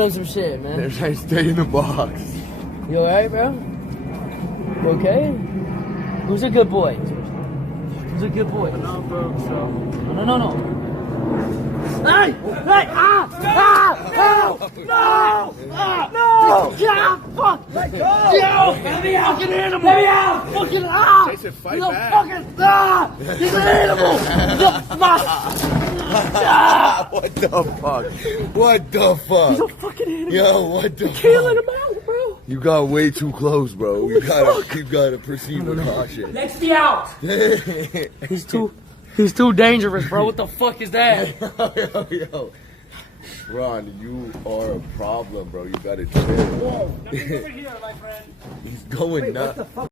on some shit, man. They're trying to stay in the box. You alright, bro? You okay? Who's a good boy? Who's a good boy? No, bro, so. No. Hey! Hey! Ah! Ah! No! No! Yeah! Fuck! Let go! Yo! Let me out! Fucking animal! Let me out! Fucking ah! Jason, fight He's a back. fucking ah! He's an animal! He's a ah! What the fuck? What the fuck? He's a fucking animal! Yo, what the Can't let fuck? him out, bro! You got way too close, bro. You gotta proceed with caution. Let's be out! He's too dangerous, bro. What the fuck is that? Yo. Ron, you are a problem, bro. You gotta chill. Whoa. Nothing over here, my friend. He's going nuts.